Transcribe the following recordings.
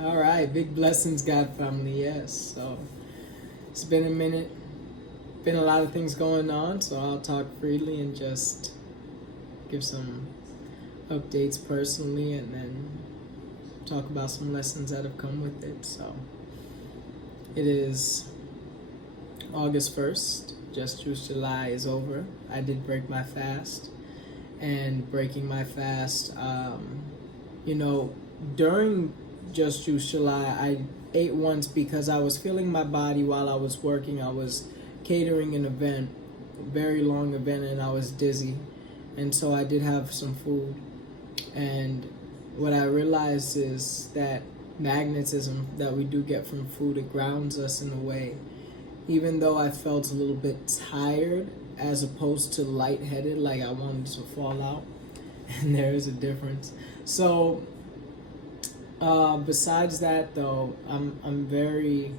All right, big blessings, God family. Yes, so it's been a minute, been a lot of things going on, so I'll talk freely and just give some updates personally and then talk about some lessons that have come with it. So it is August 1st, Just Juice July is over. I did break my fast, and breaking my fast, during Just Juice July, I ate once because I was feeling my body while I was working. I was catering an event, a very long event, and I was dizzy. And so I did have some food. And what I realized is that magnetism that we do get from food, it grounds us in a way. Even though I felt a little bit tired as opposed to lightheaded, like I wanted to fall out. And there is a difference. So besides that, though, I'm very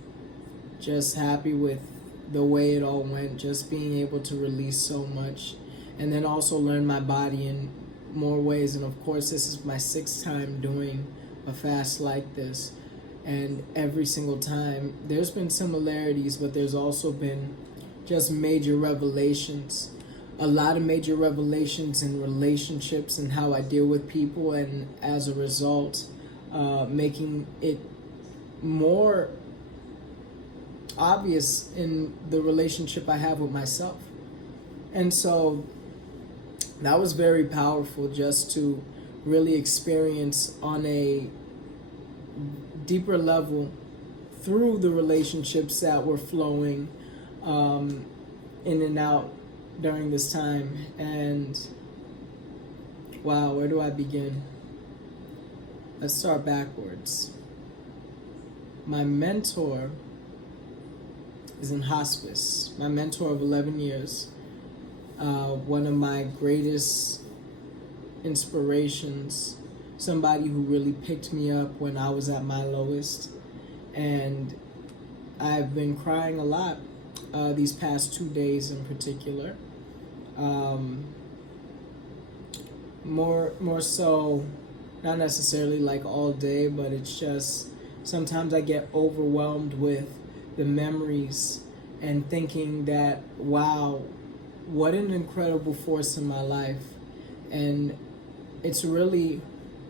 just happy with the way it all went. Just being able to release so much, and then also learn my body in more ways. And of course, this is my 6th time doing a fast like this, and every single time there's been similarities, but there's also been just major revelations. A lot of major revelations in relationships and how I deal with people, and as a result, making it more obvious in the relationship I have with myself. And so that was very powerful, just to really experience on a deeper level through the relationships that were flowing in and out during this time. And wow, where do I begin? Let's start backwards. My mentor is in hospice. My mentor of 11 years, one of my greatest inspirations, somebody who really picked me up when I was at my lowest. And I've been crying a lot these past 2 days in particular. More so, not necessarily like all day, but it's just sometimes I get overwhelmed with the memories and thinking that, wow, what an incredible force in my life. And it's really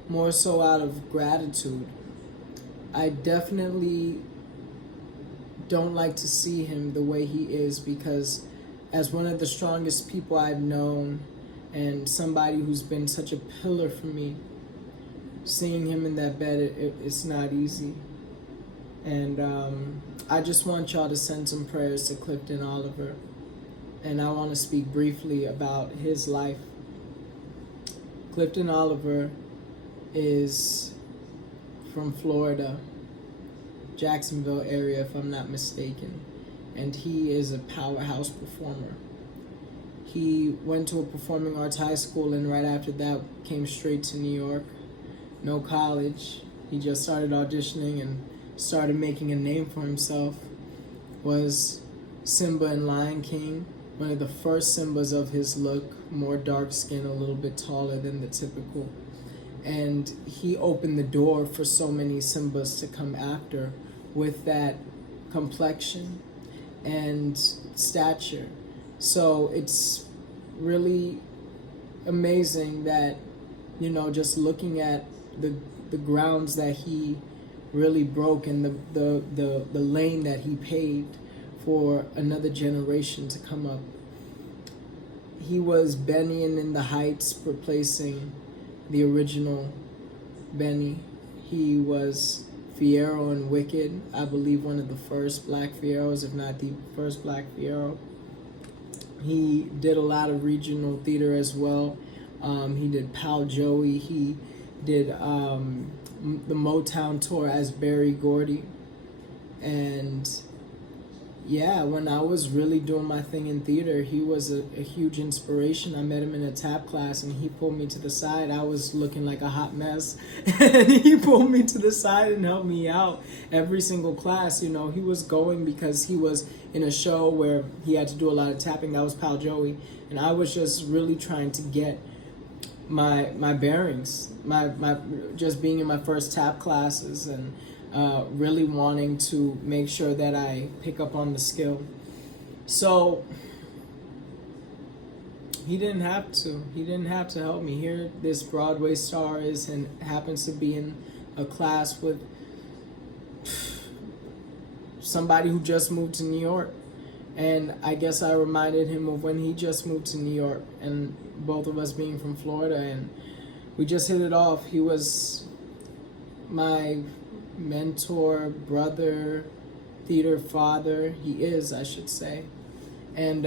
more so out of gratitude. I definitely don't like to see him the way he is, because as one of the strongest people I've known and somebody who's been such a pillar for me, seeing him in that bed, it's not easy. And I just want y'all to send some prayers to Clifton Oliver. And I want to speak briefly about his life. Clifton Oliver is from Florida, Jacksonville area, if I'm not mistaken. And he is a powerhouse performer. He went to a performing arts high school, and right after that came straight to New York. No college. He just started auditioning and started making a name for himself. Was Simba in Lion King, one of the first Simbas of his look, more dark skin, a little bit taller than the typical. And he opened the door for so many Simbas to come after with that complexion and stature. So it's really amazing that, just looking at the grounds that he really broke, and the lane that he paved for another generation to come up. He was Benny in the Heights, replacing the original Benny. He was Fiyero in Wicked, I believe one of the first black Fiyeros, if not the first black Fiyero. He did a lot of regional theater as well. He did Pal Joey. He did the Motown tour as Berry Gordy. And yeah, when I was really doing my thing in theater, he was a huge inspiration. I met him in a tap class, and he pulled me to the side. I was looking like a hot mess, and he pulled me to the side and helped me out every single class. He was going because he was in a show where he had to do a lot of tapping. That was Pal Joey, and I was just really trying to get my bearings, my just being in my first tap classes, and really wanting to make sure that I pick up on the skill. So he didn't have to. He didn't have to help me. Here, this Broadway star is and happens to be in a class with somebody who just moved to New York. And I guess I reminded him of when he just moved to New York, and both of us being from Florida, and we just hit it off. He was my mentor, brother, theater father. He is, I should say. And,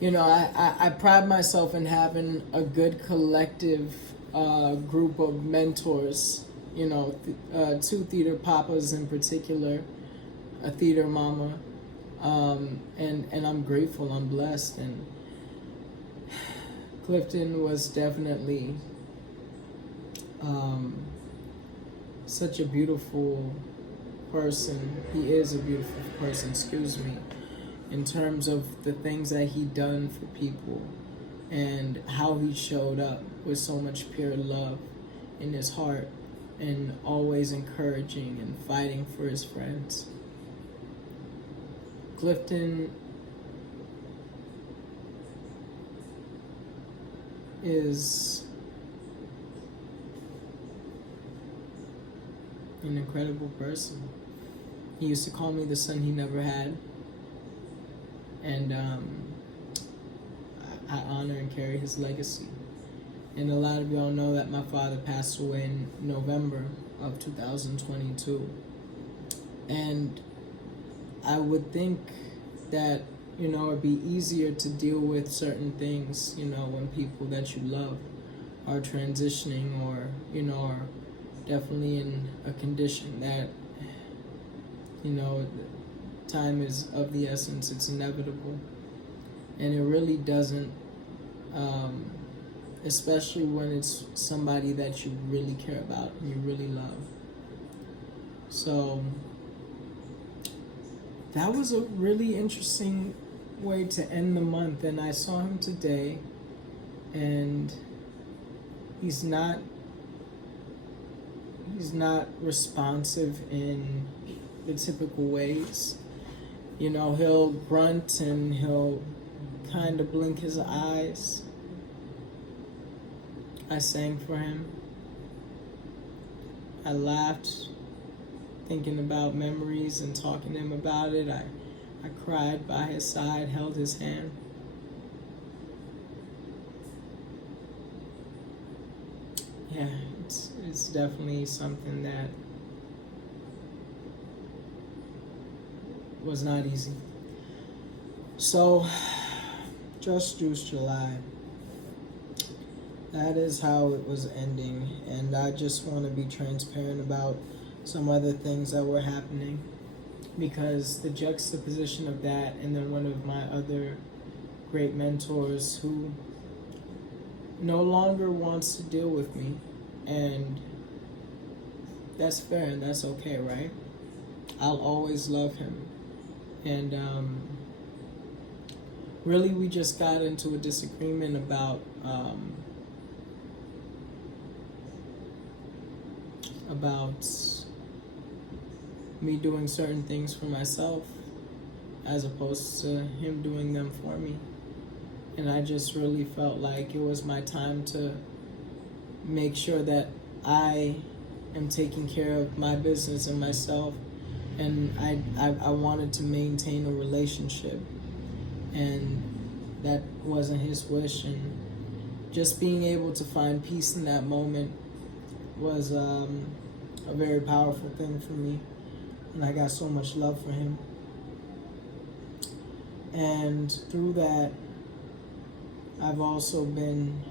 you know, I pride myself in having a good collective group of mentors, you know, two theater papas in particular, a theater mama, and I'm grateful, I'm blessed. And Clifton was definitely such a beautiful person. He is a beautiful person, excuse me, in terms of the things that he done for people and how he showed up with so much pure love in his heart and always encouraging and fighting for his friends. Clifton is an incredible person. He used to call me the son he never had. And I honor and carry his legacy. And a lot of y'all know that my father passed away in November of 2022. And I would think that, you know, it'd be easier to deal with certain things, you know, when people that you love are transitioning or, you know, are definitely in a condition that, you know, time is of the essence, it's inevitable. And it really doesn't, especially when it's somebody that you really care about and you really love. So that was a really interesting way to end the month. And I saw him today, and he's not responsive in the typical ways. You know, he'll grunt and he'll kind of blink his eyes. I sang for him. I laughed, thinking about memories and talking to him about it. I cried by his side, held his hand. Yeah, it's definitely something that was not easy. So, Just Juice July. That is how it was ending, and I just want to be transparent about some other things that were happening, because the juxtaposition of that and then one of my other great mentors who no longer wants to deal with me, and that's fair and that's okay, right? I'll always love him. And really we just got into a disagreement about me doing certain things for myself as opposed to him doing them for me. And I just really felt like it was my time to make sure that I am taking care of my business and myself. And I wanted to maintain a relationship, and that wasn't his wish. And just being able to find peace in that moment was a very powerful thing for me. And I got so much love for him. And through that, I've also been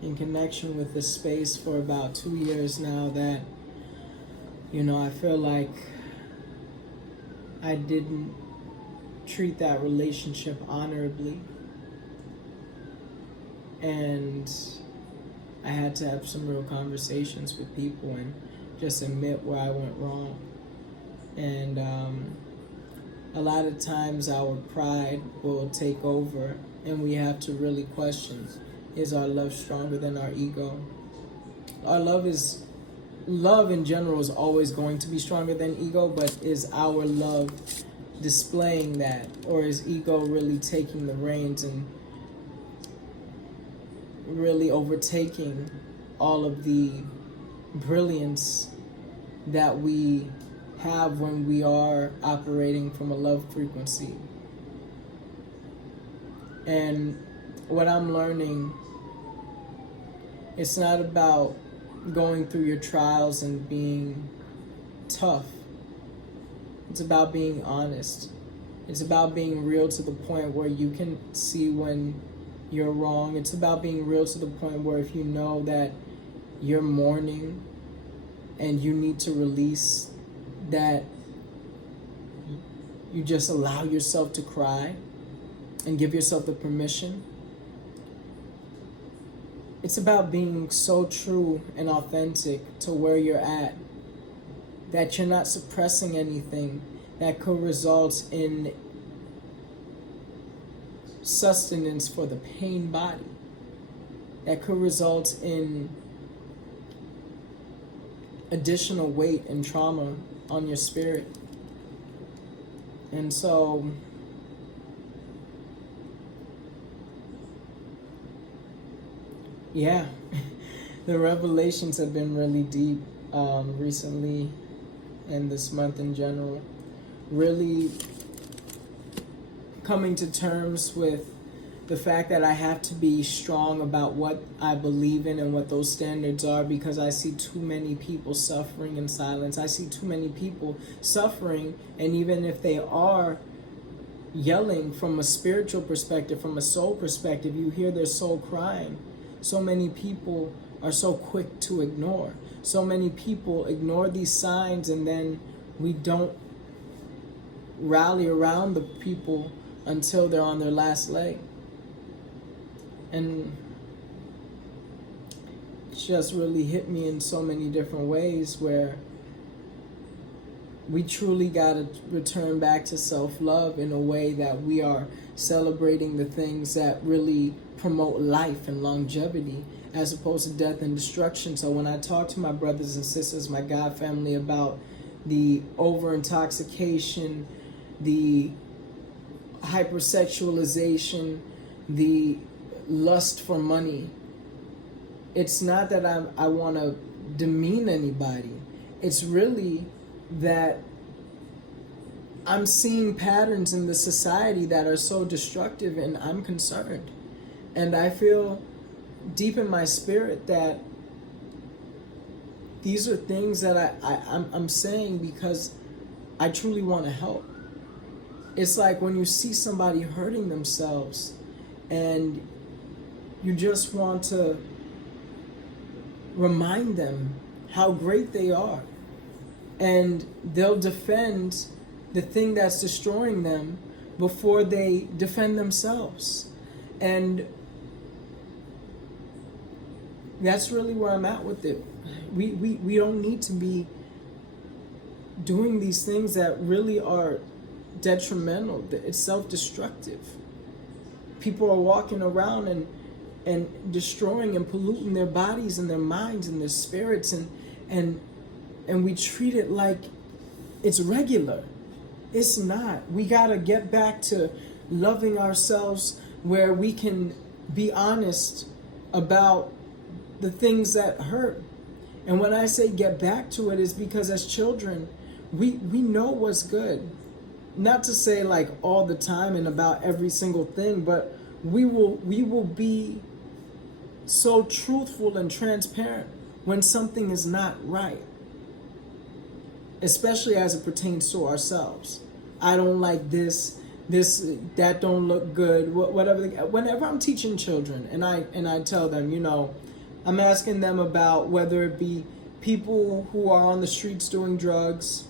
in connection with this space for about 2 years now that, you know, I feel like I didn't treat that relationship honorably. And I had to have some real conversations with people and just admit where I went wrong. And a lot of times our pride will take over, and we have to really question, is our love stronger than our ego? Our love is love in general is always going to be stronger than ego, but is our love displaying that, or is ego really taking the reins and really overtaking all of the brilliance that we have when we are operating from a love frequency? And what I'm learning, it's not about going through your trials and being tough. It's about being honest. It's about being real to the point where you can see when you're wrong. It's about being real to the point where if you know that you're mourning and you need to release, that you just allow yourself to cry and give yourself the permission. It's about being so true and authentic to where you're at, that you're not suppressing anything that could result in sustenance for the pain body, that could result in additional weight and trauma on your spirit. And so yeah, the revelations have been really deep recently, and this month in general. Really coming to terms with the fact that I have to be strong about what I believe in and what those standards are, because I see too many people suffering in silence. I see too many people suffering, and even if they are yelling from a spiritual perspective, from a soul perspective, you hear their soul crying. So many people are so quick to ignore. So many people ignore these signs, and then we don't rally around the people until they're on their last leg. And it's just really hit me in so many different ways, where we truly got to return back to self-love in a way that we are celebrating the things that really promote life and longevity, as opposed to death and destruction. So when I talk to my brothers and sisters, my God family, about the over-intoxication, the hypersexualization, the lust for money, it's not that I want to demean anybody. It's really that I'm seeing patterns in the society that are so destructive, and I'm concerned. And I feel deep in my spirit that these are things that I'm saying because I truly want to help. It's like when you see somebody hurting themselves and you just want to remind them how great they are, and they'll defend the thing that's destroying them before they defend themselves. And that's really where I'm at with it. We don't need to be doing these things that really are detrimental. It's self-destructive. People are walking around and destroying and polluting their bodies and their minds and their spirits, and we treat it like it's regular. It's not. We gotta get back to loving ourselves, where we can be honest about the things that hurt. And when I say get back to it, is because as children, we know what's good. Not to say like all the time and about every single thing, but we will be so truthful and transparent when something is not right, especially as it pertains to ourselves. I don't like this, that don't look good, whatever. Whenever I'm teaching children, and I tell them, I'm asking them about whether it be people who are on the streets doing drugs,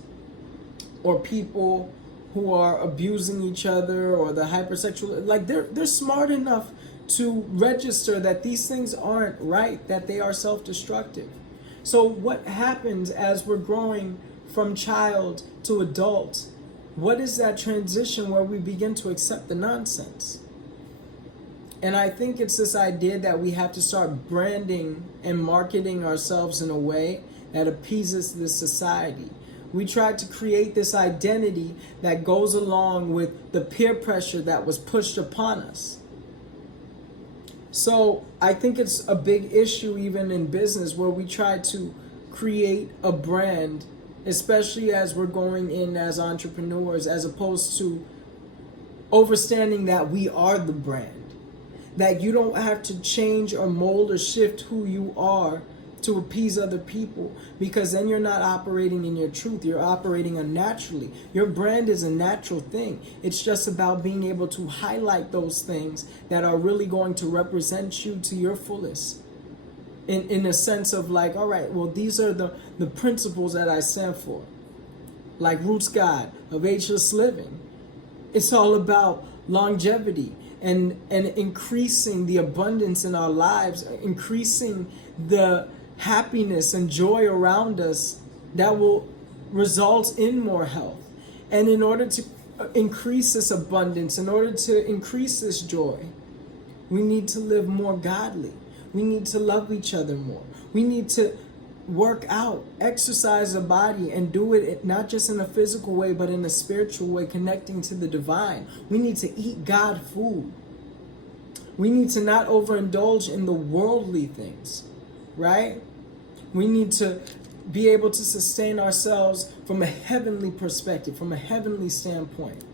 or people who are abusing each other, or the hypersexual, like they're smart enough to register that these things aren't right, that they are self-destructive. So what happens as we're growing from child to adult? What is that transition where we begin to accept the nonsense? And I think it's this idea that we have to start branding and marketing ourselves in a way that appeases this society. We tried to create this identity that goes along with the peer pressure that was pushed upon us. So I think it's a big issue even in business where we try to create a brand, especially as we're going in as entrepreneurs, as opposed to understanding that we are the brand, that you don't have to change or mold or shift who you are to appease other people, because then you're not operating in your truth. You're operating unnaturally. Your brand is a natural thing. It's just about being able to highlight those things that are really going to represent you to your fullest. In a sense of like, all right, well, these are the principles that I stand for. Like Roots God of Ageless Living. It's all about longevity and increasing the abundance in our lives, increasing the happiness and joy around us that will result in more health. And in order to increase this abundance, in order to increase this joy, we need to live more godly. We need to love each other more. We need to work out, exercise the body, and do it not just in a physical way, but in a spiritual way, connecting to the divine. We need to eat God food. We need to not overindulge in the worldly things, right? We need to be able to sustain ourselves from a heavenly perspective, from a heavenly standpoint.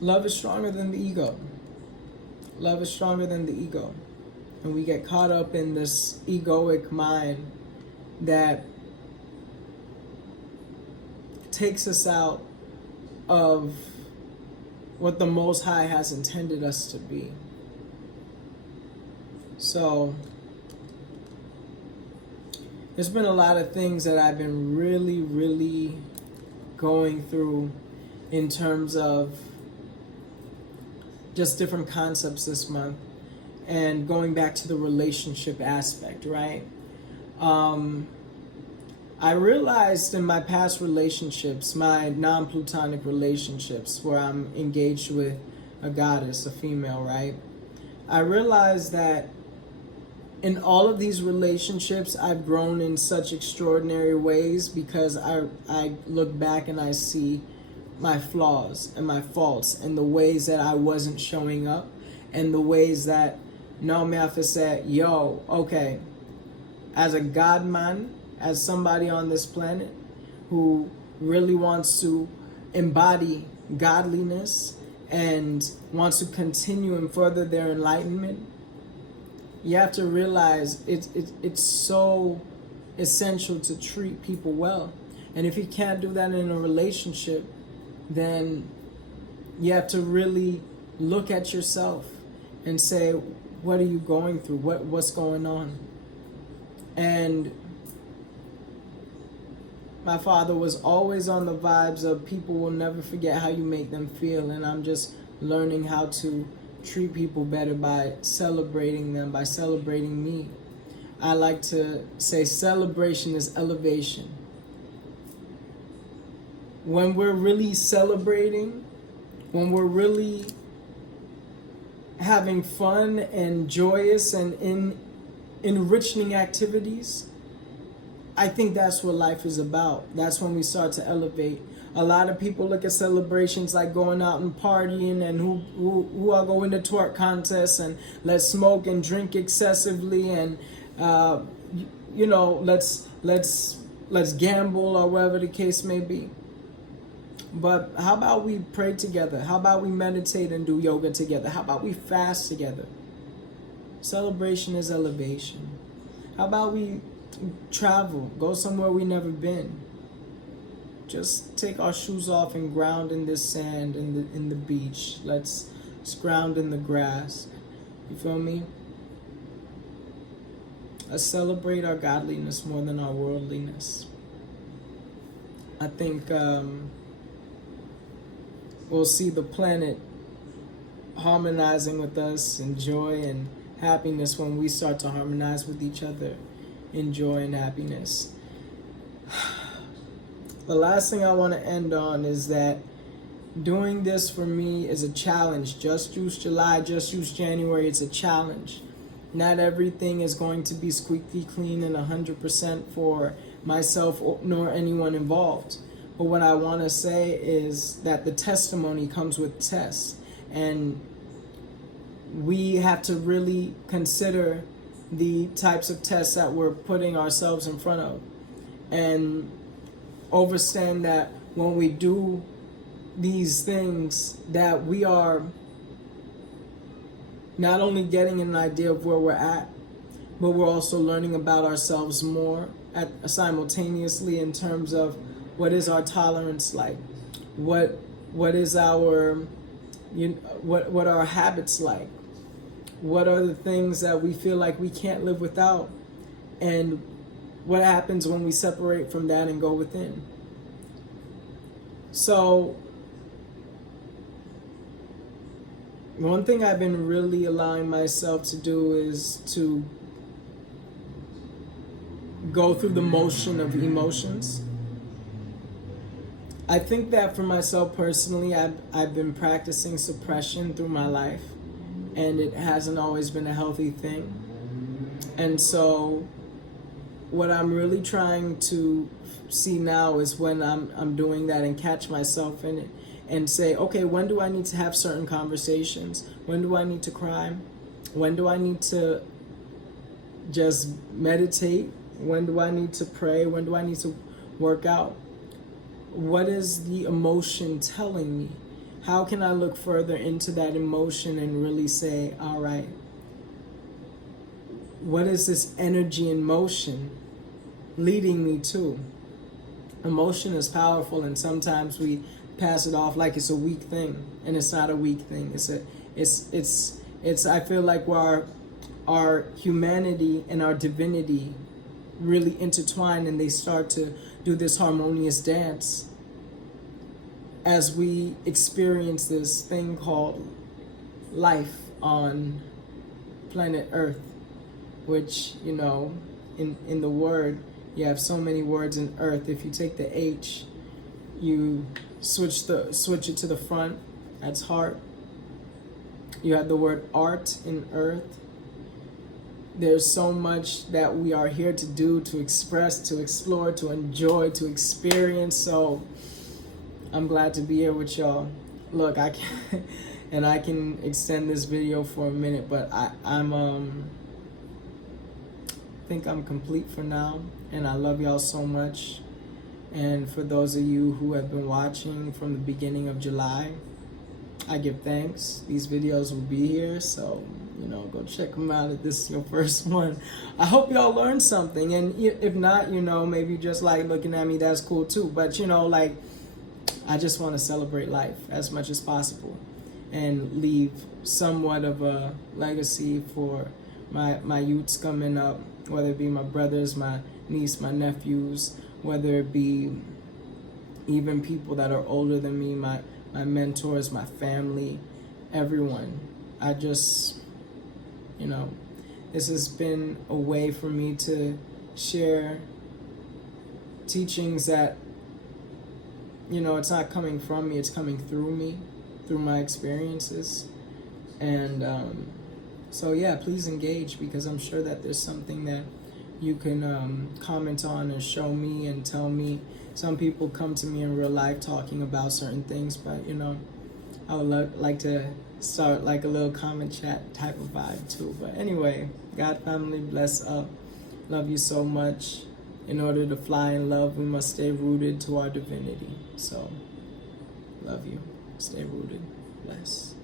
Love is stronger than the ego. Love is stronger than the ego. And we get caught up in this egoic mind that takes us out of what the Most High has intended us to be. So there's been a lot of things that I've been really, really going through in terms of just different concepts this month, and going back to the relationship aspect, right? I realized in my past relationships, my non-plutonic relationships, where I'm engaged with a goddess, a female, right? I realized that in all of these relationships, I've grown in such extraordinary ways because I look back and I see my flaws and my faults and the ways that I wasn't showing up and the ways that Melmath said, yo, okay, as a God man, as somebody on this planet who really wants to embody godliness and wants to continue and further their enlightenment, you have to realize it's so essential to treat people well. And if you can't do that in a relationship, then you have to really look at yourself and say, what are you going through? What's going on? And my father was always on the vibes of people will never forget how you make them feel. And I'm just learning how to treat people better by celebrating them, by celebrating me. I like to say celebration is elevation. When we're really celebrating, when we're really having fun and joyous and enriching activities, I think that's what life is about. That's when we start to elevate. A lot of people look at celebrations like going out and partying and who are going to twerk contests and let's smoke and drink excessively and let's gamble or whatever the case may be. But how about we pray together? How about we meditate and do yoga together? How about we fast together? Celebration is elevation. How about we travel, go somewhere we never been? Just take our shoes off and ground in this sand in the beach. Let's ground in the grass. You feel me? Let's celebrate our godliness more than our worldliness. I think we'll see the planet harmonizing with us in joy and happiness when we start to harmonize with each other in joy and happiness. The last thing I want to end on is that doing this for me is a challenge. Just Juice July, Just Juice January, it's a challenge. Not everything is going to be squeaky clean and 100% for myself nor anyone involved. But what I want to say is that the testimony comes with tests. And we have to really consider the types of tests that we're putting ourselves in front of. And understand that when we do these things, that we are not only getting an idea of where we're at, but we're also learning about ourselves more simultaneously in terms of what is our tolerance like, what is our what are our habits like, what are the things that we feel like we can't live without, and what happens when we separate from that and go within. So one thing I've been really allowing myself to do is to go through the motion of emotions. I think that for myself personally, I've been practicing suppression through my life, and it hasn't always been a healthy thing. And so what I'm really trying to see now is when I'm doing that and catch myself in it and say, okay, when do I need to have certain conversations? When do I need to cry? When do I need to just meditate? When do I need to pray? When do I need to work out? What is the emotion telling me? How can I look further into that emotion and really say, all right, what is this energy in motion leading me to? Emotion is powerful, and sometimes we pass it off like it's a weak thing, and it's not a weak thing. It's I feel like our humanity and our divinity really intertwine, and they start to do this harmonious dance as we experience this thing called life on planet Earth, which, you know, in the word, you have so many words in earth. If you take the H, you switch it to the front, that's heart. You have the word art in earth. There's so much that we are here to do, to express, to explore, to enjoy, to experience. So I'm glad to be here with y'all. Look, I can extend this video for a minute, but I think I'm complete for now, and I love y'all so much. And for those of you who have been watching from the beginning of July, I give thanks. These videos will be here, so, you know, go check them out if this is your first one. I hope y'all learned something, and if not, you know, maybe just like looking at me, that's cool too. But, you know, like, I just want to celebrate life as much as possible and leave somewhat of a legacy for my youths coming up, whether it be my brothers, my niece, my nephews, whether it be even people that are older than me, my mentors, my family, everyone. I just, you know, this has been a way for me to share teachings that, you know, it's not coming from me, it's coming through me, through my experiences. And so yeah, please engage, because I'm sure that there's something that you can comment on or show me and tell me. Some people come to me in real life talking about certain things, but, you know, I would like to start like a little comment chat type of vibe too. But anyway, God, family, bless up. Love you so much. In order to fly in love, we must stay rooted to our divinity. So, love you. Stay rooted. Bless.